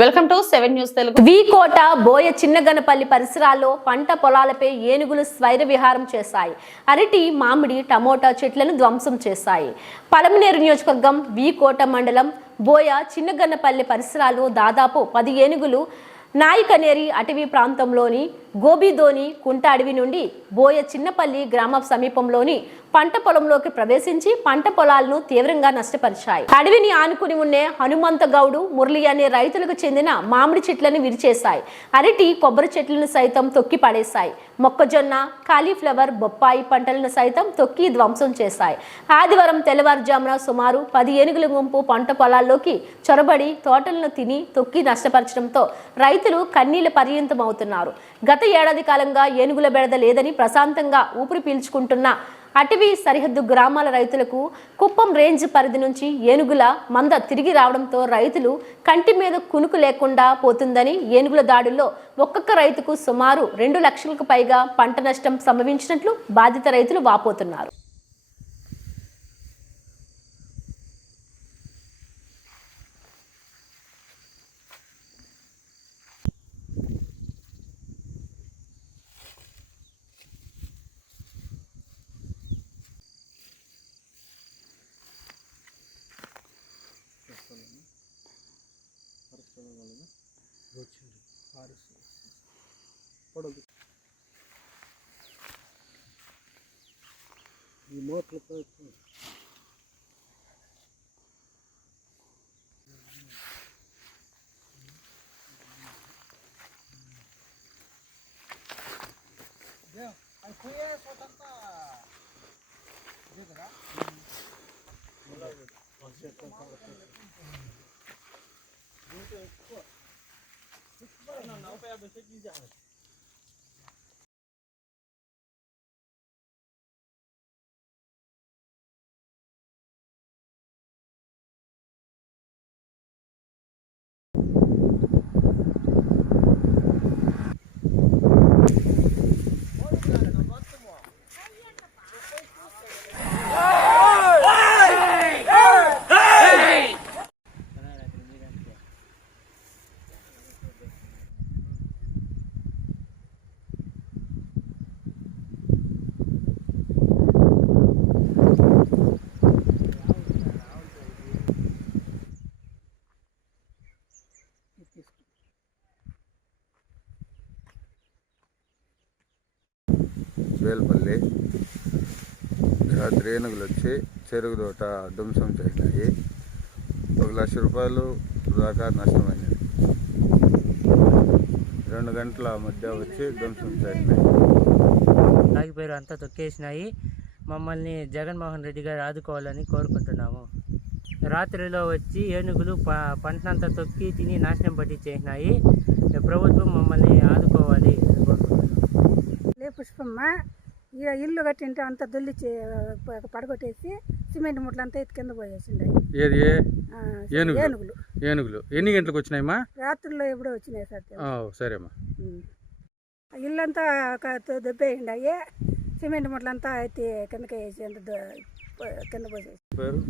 Welcome to 7 news Telugu. కోట బోయ చిన్నగనపల్లి పరిసరాల్లో పంట పొలాలపై ఏనుగులు స్వైర విహారం చేశాయి. అరటి, మామిడి, టమోటా చెట్లను ధ్వంసం చేశాయి. పలమనేరు నియోజకవర్గం కోట మండలం బోయ చిన్నగనపల్లి పరిసరాల్లో దాదాపు 10 ఏనుగులు నాయకనేరి అటవీ ప్రాంతంలోని గోబిదోని కుంట అడవి నుండి బోయ చిన్నపల్లి గ్రామ సమీపంలోని పంట పొలంలోకి ప్రవేశించి పంట పొలాలను తీవ్రంగా నష్టపరిచాయి. అడవిని ఆనుకుని ఉండే హనుమంతగౌడు, మురళి అనే రైతులకు చెందిన మామిడి చెట్లను విరిచేశాయి. అరటి, కొబ్బరి చెట్లను సైతం తొక్కి పడేశాయి. మొక్కజొన్న, కాలీఫ్లవర్, బొప్పాయి పంటలను సైతం తొక్కి ధ్వంసం చేశాయి. ఆదివారం తెల్లవారుజామున సుమారు 10 ఏనుగుల గుంపు పంట పొలాల్లోకి చొరబడి తోటలను తిని తొక్కి నష్టపరచడంతో రైతులు కన్నీళ్ల పర్యంతమవుతున్నారు. గత ఏడాది కాలంగా ఏనుగుల బెడద లేదని ప్రశాంతంగా ఊపిరి పీల్చుకుంటున్న అటవీ సరిహద్దు గ్రామాల రైతులకు కుప్పం రేంజ్ పరిధి నుంచి ఏనుగుల మంద తిరిగి రావడంతో రైతులు కంటి మీద కునుకు లేకుండా పోతుందని, ఏనుగుల దాడుల్లో ఒక్కొక్క రైతుకు సుమారు 2 లక్షలకు పైగా పంట నష్టం సంభవించినట్లు బాధిత రైతులు వాపోతున్నారు. వేల్పల్లి రాత్రి ఏనుగులు వచ్చి చెరుకు తోట ధ్వంసం చేసినాయి. 1 లక్ష రూపాయలు దాకా నష్టమైనది. 2 గంటల మధ్య వచ్చి ధ్వంసం చేసినాయి. ఆగిపోయారు, అంతా తొక్కేసినాయి. మమ్మల్ని జగన్మోహన్ రెడ్డి గారు ఆదుకోవాలని కోరుకుంటున్నాము. రాత్రిలో వచ్చి ఏనుగులు పంటనంతా తొక్కి తిని నాశనం పట్టించేసినాయి. ప్రభుత్వం మమ్మల్ని ఆదుకోవాలి అని కోరుకుంటున్నాము. పుష్పమ్మ ఇల్లు కట్టింటే అంతా దొల్లి పడగొట్టేసి సిమెంట్ ముట్లంతా ఎత్తి కింద పోయేసిండే. ఏది ఏనుగులు ఏనుగులు ఎన్ని గంటలకు వచ్చినాయమ్మా? రాత్రుల్లో ఎప్పుడో వచ్చినాయి సార్. సరేమ్మా. ఇల్లంతా దెబ్బేయండాయి, సిమెంట్ ముట్లంతా ఎత్తి కిందకి వేసి కింద పోసేసి. పేరు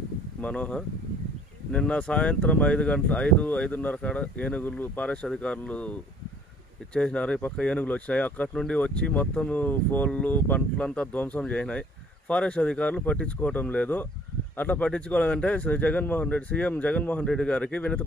మనోహర్. నిన్న సాయంత్రం 5:30 కాడ ఏనుగులు ఫారెస్ట్ అధికారులు ఇచ్చేసినారు. ఈ పక్క ఏనుగులు వచ్చినాయి. అక్కడి నుండి వచ్చి మొత్తం పోళ్ళు పంటలంతా ధ్వంసం చేసినాయి. ఫారెస్ట్ అధికారులు పట్టించుకోవటం లేదు. అట్లా పట్టించుకోవాలంటే సీఎం జగన్మోహన్ రెడ్డి గారికి వినతి